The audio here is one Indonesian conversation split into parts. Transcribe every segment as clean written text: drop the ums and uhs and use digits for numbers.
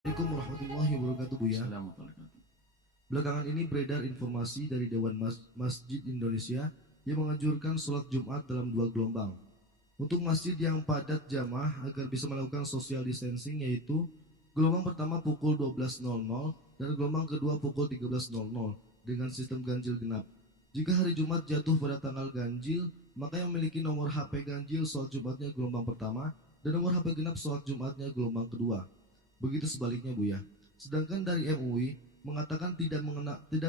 Assalamualaikum warahmatullahi wabarakatuh, Buya. Assalamualaikum. Belakangan ini beredar informasi dari Dewan Masjid Indonesia yang menganjurkan sholat Jumat dalam 2 gelombang. Untuk masjid yang padat jamaah agar bisa melakukan social distancing, yaitu gelombang pertama pukul 12.00 dan gelombang kedua pukul 13.00 dengan sistem ganjil genap. Jika hari Jumat jatuh pada tanggal ganjil, maka yang memiliki nomor HP ganjil sholat Jumatnya gelombang pertama dan nomor HP genap sholat Jumatnya gelombang kedua. Begitu sebaliknya, Buya. Sedangkan dari MUI mengatakan tidak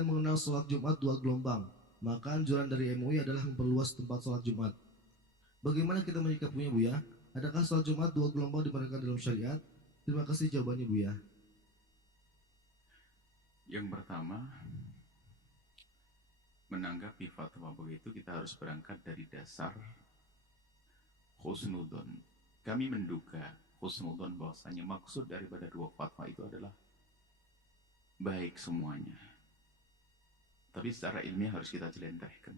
mengenal sholat Jumat 2 gelombang. Maka anjuran dari MUI adalah memperluas tempat sholat Jumat. Bagaimana kita menyikapinya, Buya? Adakah sholat Jumat 2 gelombang dibenarkan dalam syariat? Terima kasih jawabannya, Buya. Yang pertama, menanggapi fatwa begitu kita harus berangkat dari dasar husnudon. Kami menduga husnudon bahwasanya maksud daripada dua fatwa itu adalah baik semuanya. Tapi secara ilmiah harus kita jelentahkan.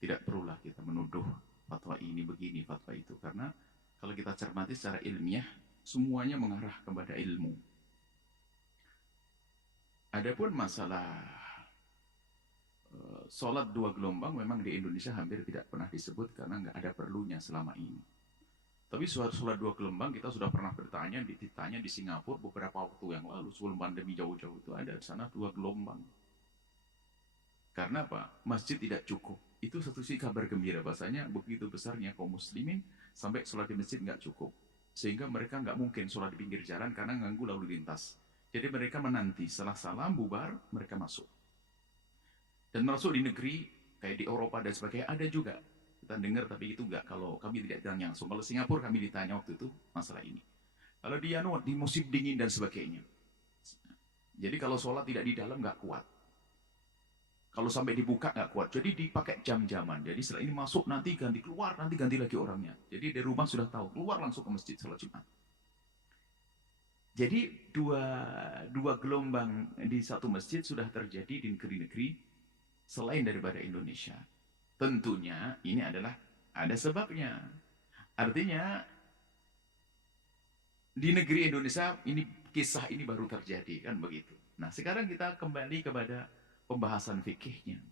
Tidak perlulah kita menuduh fatwa ini begini, fatwa itu. Karena kalau kita cermati secara ilmiah, semuanya mengarah kepada ilmu. Adapun masalah sholat 2 gelombang memang di Indonesia hampir tidak pernah disebut karena nggak ada perlunya selama ini. Tapi sholat 2 gelombang kita sudah pernah ditanya di Singapura beberapa waktu yang lalu sebelum pandemi jauh-jauh itu ada di sana 2 gelombang. Karena apa? Masjid tidak cukup. Itu satu sisi kabar gembira bahasanya begitu besarnya kaum muslimin sampai sholat di masjid nggak cukup. Sehingga mereka nggak mungkin sholat di pinggir jalan karena ganggu lalu lintas. Jadi mereka menanti setelah salam bubar mereka masuk. Dan masuk di negeri kayak di Eropa dan sebagainya ada juga. Kita dengar tapi itu enggak, kalau kami tidak ditanya langsung. Kalau Singapura kami ditanya waktu itu masalah ini. Kalau di musim dingin dan sebagainya. Jadi kalau sholat tidak di dalam enggak kuat. Kalau sampai dibuka enggak kuat. Jadi dipakai jam-jaman. Jadi setelah ini masuk nanti ganti keluar, nanti ganti lagi orangnya. Jadi dari rumah sudah tahu, keluar langsung ke masjid sholat Jumat. Jadi dua gelombang di satu masjid sudah terjadi di negeri-negeri selain daripada Indonesia. Tentunya ini adalah ada sebabnya. Artinya di negeri Indonesia ini kisah ini baru terjadi kan begitu. Nah sekarang kita kembali kepada pembahasan fikihnya.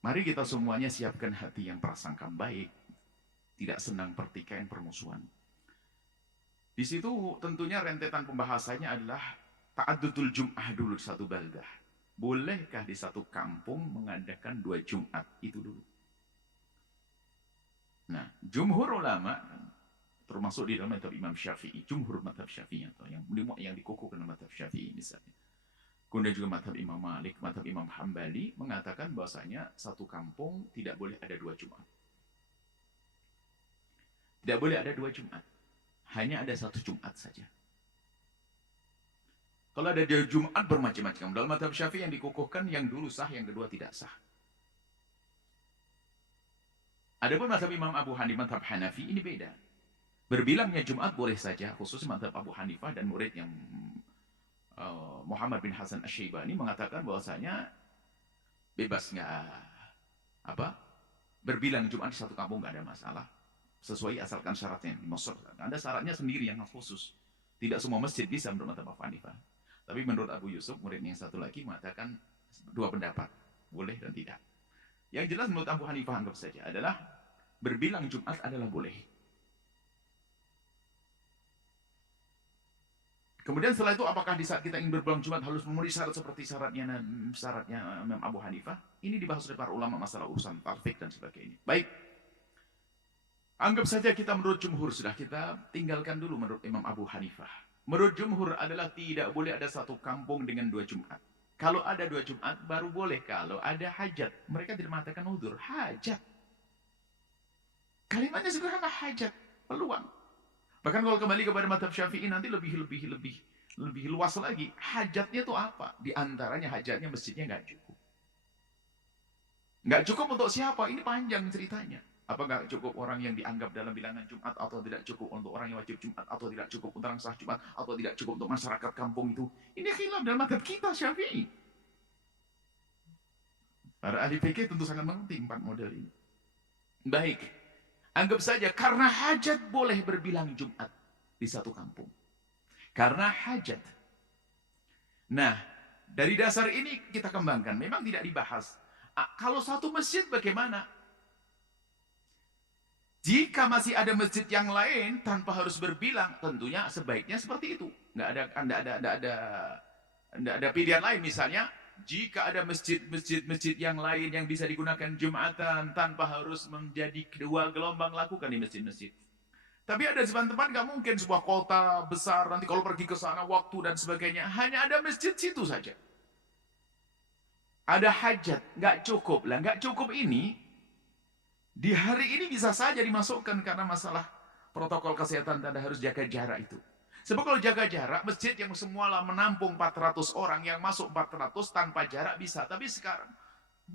Mari kita semuanya siapkan hati yang prasangka baik, tidak senang pertikaian permusuhan. Di situ tentunya rentetan pembahasannya adalah ta'adudul jum'ah dulu di satu baldah. Bolehkah di satu kampung mengadakan 2 Jumat? Itu dulu. Nah, jumhur ulama, termasuk di dalam madhab Imam Syafi'i, jumhur madhab Syafi'i, atau yang dikukuhkan madhab Syafi'i misalnya. Kemudian juga madhab Imam Malik, madhab Imam Hambali, mengatakan bahwasanya satu kampung tidak boleh ada 2 Jumat. Tidak boleh ada 2 Jumat. Hanya ada 1 Jumat saja. Kalau ada Jumat bermacam-macam. Dalam madhab Syafi'i yang dikukuhkan, yang dulu sah, yang kedua tidak sah. Adapun madhab Imam Abu Hanifah, madhab Hanafi, ini beda. Berbilangnya Jumat boleh saja, khusus madhab Abu Hanifah dan murid yang Muhammad bin Hasan Asy-Syaibani mengatakan bahwasanya bebas berbilang Jumat di satu kampung nggak ada masalah. Sesuai asalkan syaratnya. Ada syaratnya sendiri yang khusus. Tidak semua masjid bisa menurut madhab Abu Hanifah. Tapi menurut Abu Yusuf, murid yang satu lagi mengatakan 2 pendapat, boleh dan tidak. Yang jelas menurut Abu Hanifah anggap saja adalah berbilang Jumat adalah boleh. Kemudian setelah itu apakah di saat kita ingin berbilang Jumat harus memenuhi syarat seperti syaratnya Imam Abu Hanifah? Ini dibahas oleh para ulama masalah urusan tarfik dan sebagainya. Baik. Anggap saja kita menurut jumhur sudah, kita tinggalkan dulu menurut Imam Abu Hanifah. Menurut jumhur adalah tidak boleh ada satu kampung dengan 2 Jumat. Kalau ada 2 Jumat baru boleh kalau ada hajat. Mereka tidak mengatakan udzur, hajat. Kalimatnya sederhana, hajat, peluang. Bahkan kalau kembali kepada madhab Syafi'i nanti lebih luas lagi. Hajatnya itu apa? Di antaranya hajatnya masjidnya nggak cukup. Nggak cukup untuk siapa? Ini panjang ceritanya. Apa nggak cukup orang yang dianggap dalam bilangan Jumat, atau tidak cukup untuk orang yang wajib Jumat, atau tidak cukup untuk orang sah Jumat, atau tidak cukup untuk masyarakat kampung itu? Ini khilaf dalam madhab kita Syafi'i. Para ahli fikih tentu sangat mengerti 4 model ini. Baik, anggap saja karena hajat boleh berbilang Jumat di satu kampung. Karena hajat. Nah, dari dasar ini kita kembangkan. Memang tidak dibahas. Kalau satu masjid bagaimana? Jika masih ada masjid yang lain tanpa harus berbilang, tentunya sebaiknya seperti itu. Nggak ada pilihan lain. Misalnya, jika ada masjid yang lain yang bisa digunakan Jumatan tanpa harus menjadi kedua gelombang, lakukan di masjid-masjid. Tapi ada tempat nggak mungkin sebuah kota besar nanti kalau pergi ke sana waktu dan sebagainya hanya ada masjid situ saja. Ada hajat, nggak cukup lah, nggak cukup ini di hari ini bisa saja dimasukkan karena masalah protokol kesehatan tanda harus jaga jarak itu. Sebab kalau jaga jarak masjid yang semula menampung 400 orang yang masuk 400 tanpa jarak bisa, tapi sekarang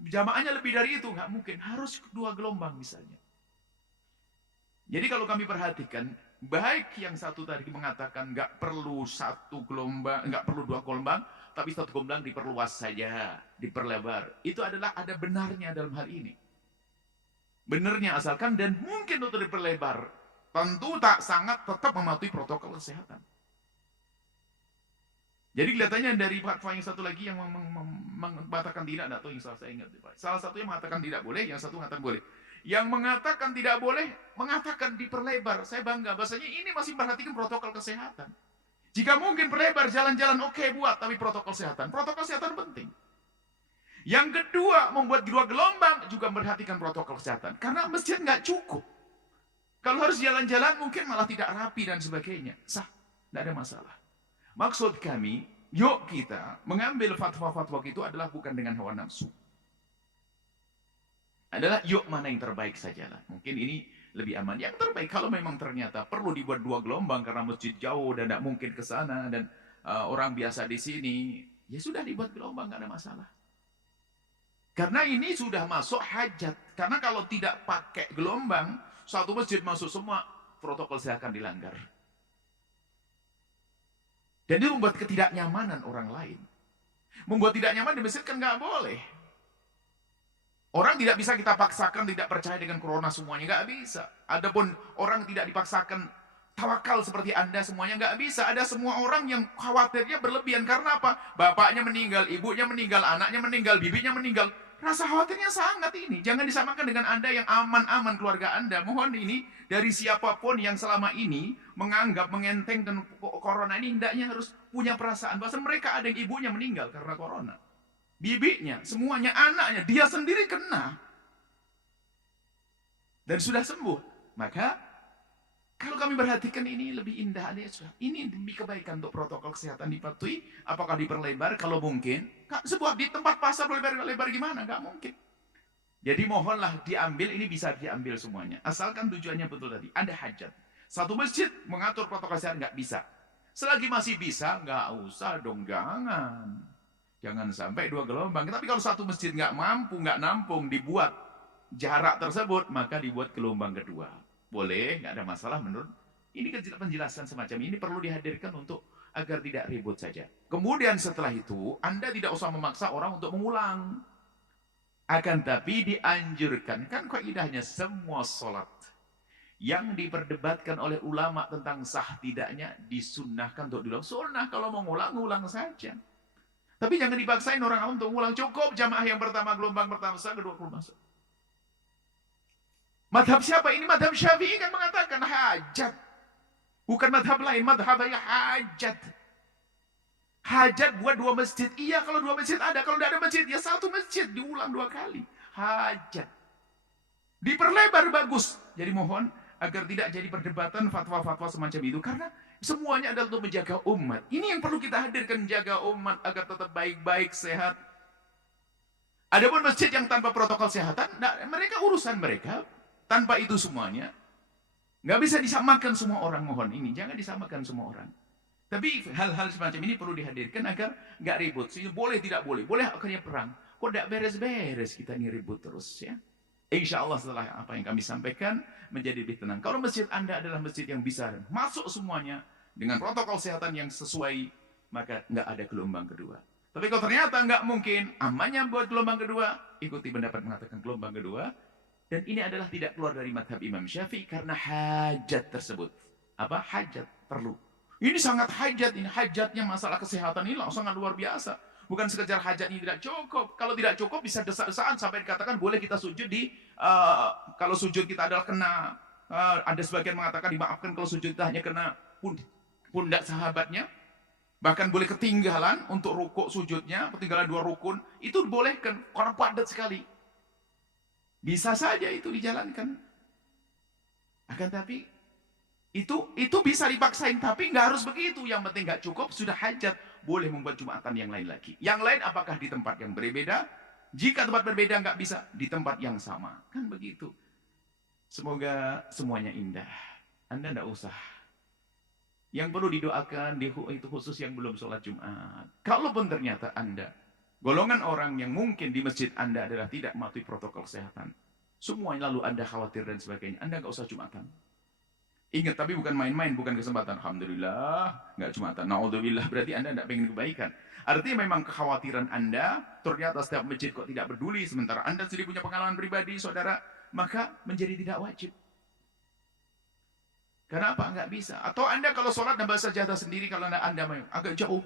jamaahnya lebih dari itu nggak mungkin, harus dua gelombang misalnya. Jadi kalau kami perhatikan, baik yang satu tadi mengatakan nggak perlu satu gelombang, nggak perlu dua gelombang, tapi satu gelombang diperluas saja, diperlebar. Itu adalah ada benarnya dalam hal ini. Benarnya asalkan dan mungkin untuk diperlebar, tentu tak sangat tetap mematuhi protokol kesehatan. Jadi kelihatannya dari fatwa yang satu lagi yang mengatakan tidak, atau yang salah saya ingat. Salah satu yang mengatakan tidak boleh, yang satu mengatakan boleh. Yang mengatakan tidak boleh, mengatakan diperlebar. Saya bangga, bahasanya ini masih memperhatikan protokol kesehatan. Jika mungkin perlebar jalan-jalan oke buat, tapi protokol kesehatan penting. Yang kedua, membuat dua gelombang juga memperhatikan protokol kesehatan. Karena masjid nggak cukup. Kalau harus jalan-jalan mungkin malah tidak rapi dan sebagainya. Sah, tidak ada masalah. Maksud kami, yuk kita mengambil fatwa-fatwa itu adalah bukan dengan hawa nafsu. Adalah yuk mana yang terbaik sajalah. Mungkin ini lebih aman. Yang terbaik kalau memang ternyata perlu dibuat dua gelombang karena masjid jauh dan tidak mungkin ke sana dan orang biasa di sini, ya sudah dibuat gelombang, nggak ada masalah. Karena ini sudah masuk hajat. Karena kalau tidak pakai gelombang, satu masjid masuk semua, protokol kesehatan dilanggar. Dan itu membuat ketidaknyamanan orang lain. Membuat tidak nyaman di masjid kan nggak boleh. Orang tidak bisa kita paksakan tidak percaya dengan corona semuanya, nggak bisa. Adapun orang tidak dipaksakan tawakal seperti Anda semuanya, nggak bisa. Ada semua orang yang khawatirnya berlebihan karena apa? Bapaknya meninggal, ibunya meninggal, anaknya meninggal, bibinya meninggal. Rasa khawatirnya sangat ini. Jangan disamakan dengan Anda yang aman-aman keluarga Anda. Mohon ini dari siapapun yang selama ini menganggap mengentengkan corona ini, hendaknya harus punya perasaan bahwa mereka ada yang ibunya meninggal karena corona. Bibinya, semuanya, anaknya, dia sendiri kena. Dan sudah sembuh. Maka, kalau kami perhatikan ini lebih indah. Ini demi kebaikan untuk protokol kesehatan dipatuhi. Apakah diperlebar? Kalau mungkin. Sebuah di tempat pasar lebar gimana? Nggak mungkin. Jadi mohonlah diambil, ini bisa diambil semuanya. Asalkan tujuannya betul tadi. Ada hajat. Satu masjid mengatur protokol kesehatan nggak bisa. Selagi masih bisa, nggak usah dong, jangan. Jangan sampai dua gelombang. Tapi kalau satu masjid nggak mampu, nggak nampung, dibuat jarak tersebut, maka dibuat gelombang kedua. Boleh, nggak ada masalah menurut. Ini penjelasan semacam ini perlu dihadirkan untuk agar tidak ribut saja. Kemudian setelah itu, Anda tidak usah memaksa orang untuk mengulang. Akan tapi dianjurkan, kan kaidahnya semua sholat yang diperdebatkan oleh ulama tentang sah tidaknya disunnahkan untuk diulang. Sunnah kalau mau ngulang, ngulang saja. Tapi jangan dipaksain orang awam untuk ulang. Cukup jamaah yang pertama, gelombang pertama sah, kedua gelombang sah. Madhab siapa? Ini madhab Syafi'i kan mengatakan hajat. Bukan madhab lain, madhab yang hajat. Hajat buat dua masjid. Iya kalau dua masjid ada. Kalau tidak ada masjid, ya satu masjid. Diulang dua kali. Hajat. Diperlebar bagus. Jadi mohon agar tidak jadi perdebatan fatwa-fatwa semacam itu. Karena semuanya adalah untuk menjaga umat. Ini yang perlu kita hadirkan, menjaga umat agar tetap baik-baik, sehat. Adapun masjid yang tanpa protokol kesehatan, nah, mereka urusan mereka. Tanpa itu semuanya, nggak bisa disamakan semua orang. Mohon ini, jangan disamakan semua orang. Tapi hal-hal semacam ini perlu dihadirkan agar nggak ribut. Boleh tidak boleh, boleh akhirnya perang. Kok tidak beres-beres kita ini ribut terus ya? Insya Allah setelah apa yang kami sampaikan menjadi lebih tenang. Kalau masjid Anda adalah masjid yang bisa masuk semuanya dengan protokol kesehatan yang sesuai, maka nggak ada gelombang kedua. Tapi kalau ternyata nggak mungkin, amannya buat gelombang kedua, ikuti pendapat mengatakan gelombang kedua. Dan ini adalah tidak keluar dari madhab Imam Syafi'i karena hajat tersebut. Apa? Hajat, perlu. Ini sangat hajat, ini hajatnya masalah kesehatan ini sangat luar biasa. Bukan sekedar hajat ini tidak cukup. Kalau tidak cukup bisa desak-desakan sampai dikatakan boleh kita sujud di kalau sujud kita adalah kena ada sebagian mengatakan dimaafkan kalau sujud kita hanya kena pundak sahabatnya. Bahkan boleh ketinggalan untuk rukuk sujudnya, ketinggalan 2 rukun, itu bolehkan karena padat sekali. Bisa saja itu dijalankan. Akan tapi itu bisa dipaksain, tapi nggak harus begitu. Yang penting nggak cukup, sudah hajat, boleh membuat Jumatan yang lain lagi. Yang lain apakah di tempat yang berbeda? Jika tempat berbeda nggak bisa, di tempat yang sama. Kan begitu. Semoga semuanya indah. Anda nggak usah. Yang perlu didoakan itu khusus yang belum sholat Jumat. Kalaupun ternyata Anda, golongan orang yang mungkin di masjid Anda adalah tidak mematuhi protokol kesehatan. Semuanya lalu Anda khawatir dan sebagainya. Anda nggak usah Jumatan. Ingat, tapi bukan main-main, bukan kesempatan. Alhamdulillah, nggak Jumatan. Na'udzubillah, berarti Anda nggak pengen kebaikan. Artinya memang kekhawatiran Anda, ternyata setiap masjid kok tidak peduli, sementara Anda sendiri punya pengalaman pribadi, saudara, maka menjadi tidak wajib. Kenapa? Nggak bisa. Atau Anda kalau sholat dan bahasa sajadah sendiri, kalau Anda agak jauh.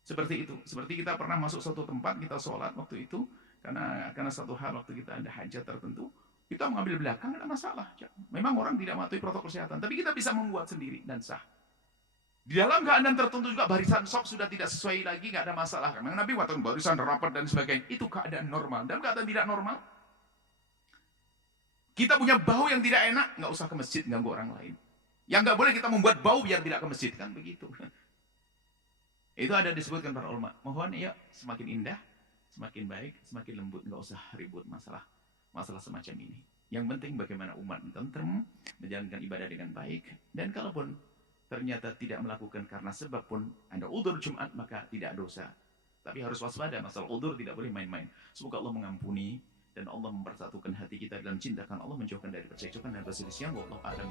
Seperti itu. Seperti kita pernah masuk suatu tempat, kita sholat waktu itu, karena satu hal waktu kita ada hajat tertentu, kita mengambil belakang, tidak masalah. Memang orang tidak mematuhi protokol kesehatan, tapi kita bisa membuat sendiri dan sah. Di dalam keadaan tertentu juga barisan sop sudah tidak sesuai lagi, nggak ada masalah. Memang Nabi waktu barisan rapat dan sebagainya, itu keadaan normal. Dalam keadaan tidak normal, kita punya bau yang tidak enak, nggak usah ke masjid ganggu orang lain. Yang nggak boleh kita membuat bau biar tidak ke masjid, kan begitu. Itu ada disebutkan para ulama. Mohon ya semakin indah, semakin baik, semakin lembut, nggak usah ribut masalah semacam ini. Yang penting bagaimana umat tentrem, menjalankan ibadah dengan baik, dan kalaupun ternyata tidak melakukan karena sebab pun ada udzur Jumat, maka tidak dosa. Tapi harus waspada, masalah udzur tidak boleh main-main. Semoga Allah mengampuni dan Allah mempersatukan hati kita dalam cinta, kan Allah menjauhkan dari perselisihan dan perselisihan. Wallahu a'lam.